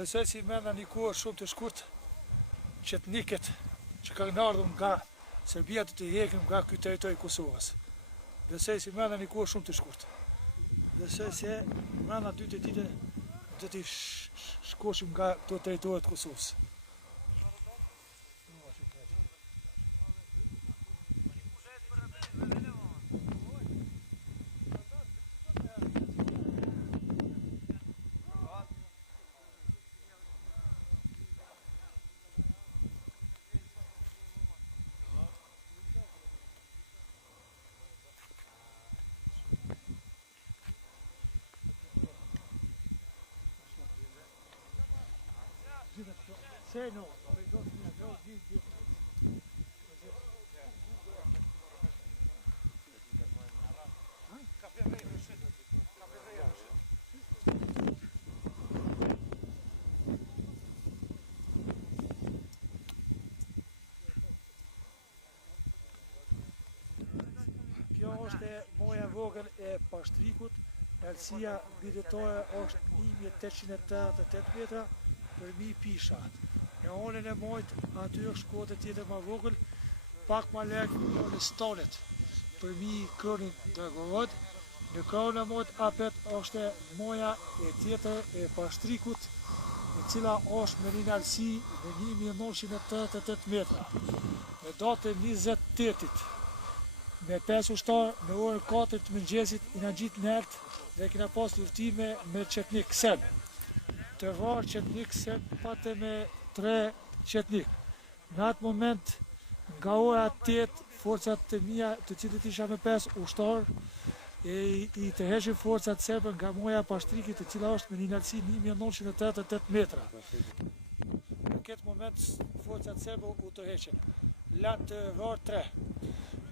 Besoj si menda një kohë shumë të shkurt që të niket që kanë ardhur nga Serbia të hekim nga ky territori i Kosovës. Besoj si menda një kohë shumë të shkurt. Besoj se menda 2 ditë do të shkoshim nga këto territoret të Kosovës. Se no, Kjo është e moja vogël e pashtrikut, lartësia biletore është 1888 metra për 1000 pisha. Në onën e mojt, aty është kote tjetër ma vogël, pak ma lartë në stonet për 1000 kronin dërgorod. Në krahun e mojt apet është moja e tjetër e pashtrikut, e cila është me një lartësi në 1988 metra. Në datën 28-it, me 5 ushtarë në orën 4 të mëngjesit i na gjitë nert dhe kena pas luftime me qetnik serb. Të varë qetnik serb pate me 3 qetnik. Në atë moment, nga ora 8, forcat të mia, të cilët isha me 5 ushtarë, i tërheqin forcat serbe nga moja pashtrikit, të cila është me një lartësi 1988 metra. Në këtë moment, forcat serbe u tërheqin. Lanë të varë 3.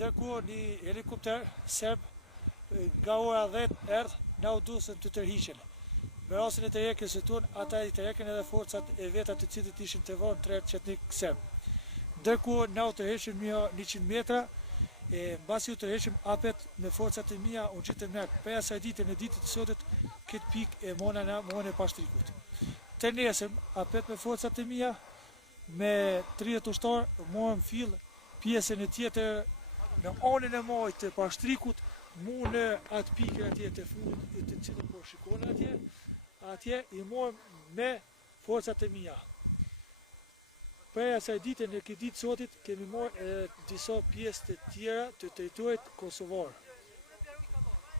Ndërkohë një helikopter serb nga ora 10 erdhë na u dusën të tërhiqen. Me rastin e tërheqjes së tonë, ata i tërheqën edhe forcat e veta të cilët ishin të varë 3 qetnik serb. Ndërkohë na u tërheqën 100 metra, mbasi u tërheqëm apet me forcat e mia u gjitëm nert. Për asaj dite në ditët e sotit këtë pikë e mona na monë e pashtrikut. Të nesëm apet me forcat e mia me 30 ushtarë morëm fill pjesën e tjetër në anën e majt të pashtrikut, mu në atë pikën atje të fundit të cilën po shikoni atje i morëm me forcat e mia. Për asaj dite në këtë ditë sotit kemi marrë disa pjesë të tjera të territorit kosovar.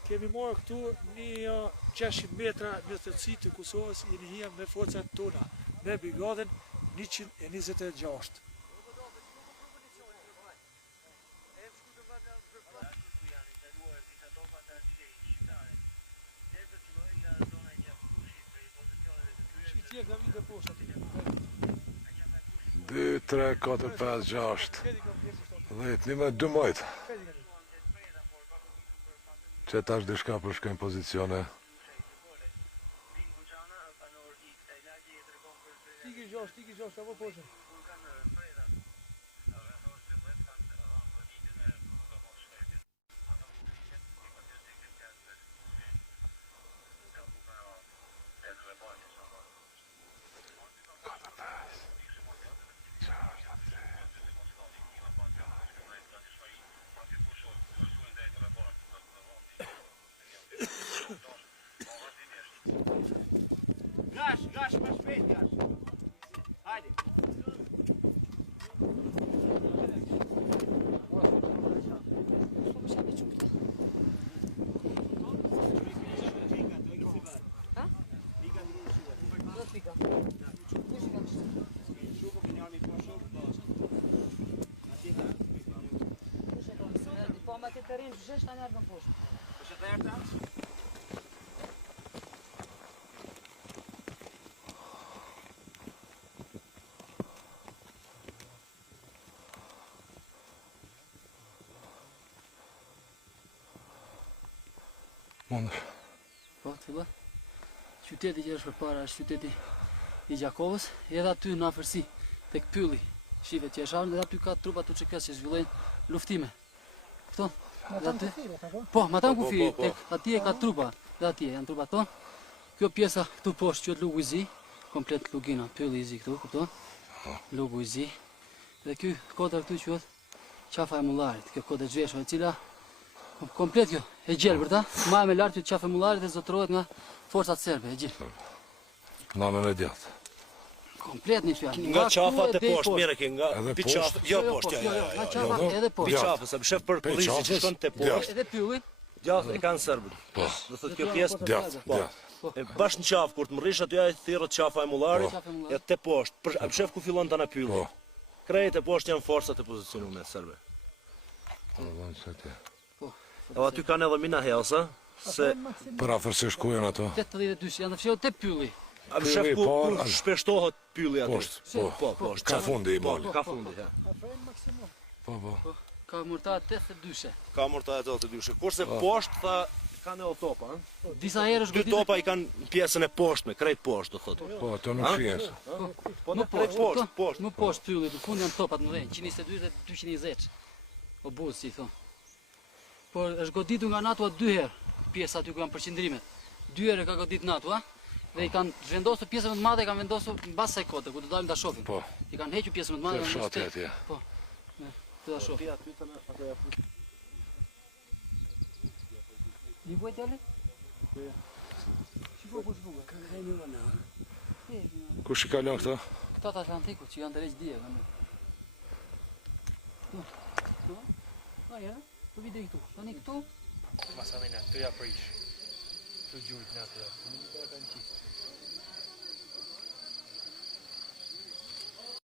Kemi marrë këtu një 600 metra në thellësi të Kosovës i njëhia me forcat tona, me brigadën 126. Shqitje ka vite poshtë aty. 2, 3, 4, 5, 6, 10, një me 2 mojt. Që tash dishka për shkojnë pozicione. Tiki gjosh, apo poshtë. Gash, ma shpejt, gash. Hajde. Po ma të të rinë zheshtë anë ardhën poshtë. Po që të erta? Mundër. Po, të bë. Qyteti që është përpara është qyteti i Gjakovës, edhe aty në afërsi, tek pylli, shive që është arën, edhe aty ka trupa të QKS që zhvillojnë luftime. Këton? Po, ma tanë kufi, tek atje ka trupa, dhe atje janë trupa tonë. Kjo pjesa këtu poshtë qëtë lugu i zi, komplet lugina, pylli i zi këtu, këpton? Lugu i zi. Dhe kjo kodra këtu qëtë qafa e mullarit, kjo kodra gjeshva e cila komplet kjo, e gjelë përta, ma me lartë që qafe mullarit e zotërohet nga forcat serbe, e gjelë. Nanën e djatë. Komplet një fjallë. Nga qafat e poshtë, mire ke nga Edhe piqafë, jo poshtë, Nga qafa edhe poshtë. piqafë, se shef për polisi që shkon të poshtë, Edhe pyllin. djathë e kanë sërbën. Do thot kjo pjesë, Djatë. e bash në qafë, kur të më rish aty a i thirët qafa e mullarit, e të poshtë, a shef ku fillon të ana pylli. Krejt e poshtë janë forcat e pozicionume serbe. Edhe aty kanë edhe mina helsa, se Për afërsisht ku janë ato? 82 janë të fshehur te pylli. a shef ku shpeshtohet pylli aty. Poshtë, Po, poshtë. Ka fundi i malë. Ka fundi, ja. Po. Ka murta 82. Ka mortajet 82. Kurse poshtë, tha, Kanë edhe topa, ëh? Disa herë është Dy goditur. topa i kanë pjesën e poshtme, krejt poshtë, do thotë. Po, ato nuk shihen. Po Më në krejt poshtë, këto, poshtë. më poshtë pylli, në fund janë topat më dhejnë, 122 dhe 220. O buzë, si i thonë. Por është goditur nga natua 2 herë, pjesa aty ku janë përqendrimet. 2 herë ka goditur natua, dhe i kanë vendosur pjesën më të madhe, i kanë vendosur mbas kësaj kote, ku do dalim ta shohim. Po. I kanë hequr pjesën më të madhe, Të kanë fshati vendosur atje. Po. Të ta shohim. I vuoi dale? Si po shkuga? Ka një vana. Kush i kalon këto? Këta të Atlantikut që janë drejt dje kanë. Tu. Tu. Ja, po vidi këtu. Tani këtu. Masamena, tu ja prish. Tu gjujt na tu. Nuk do të kanë qenë.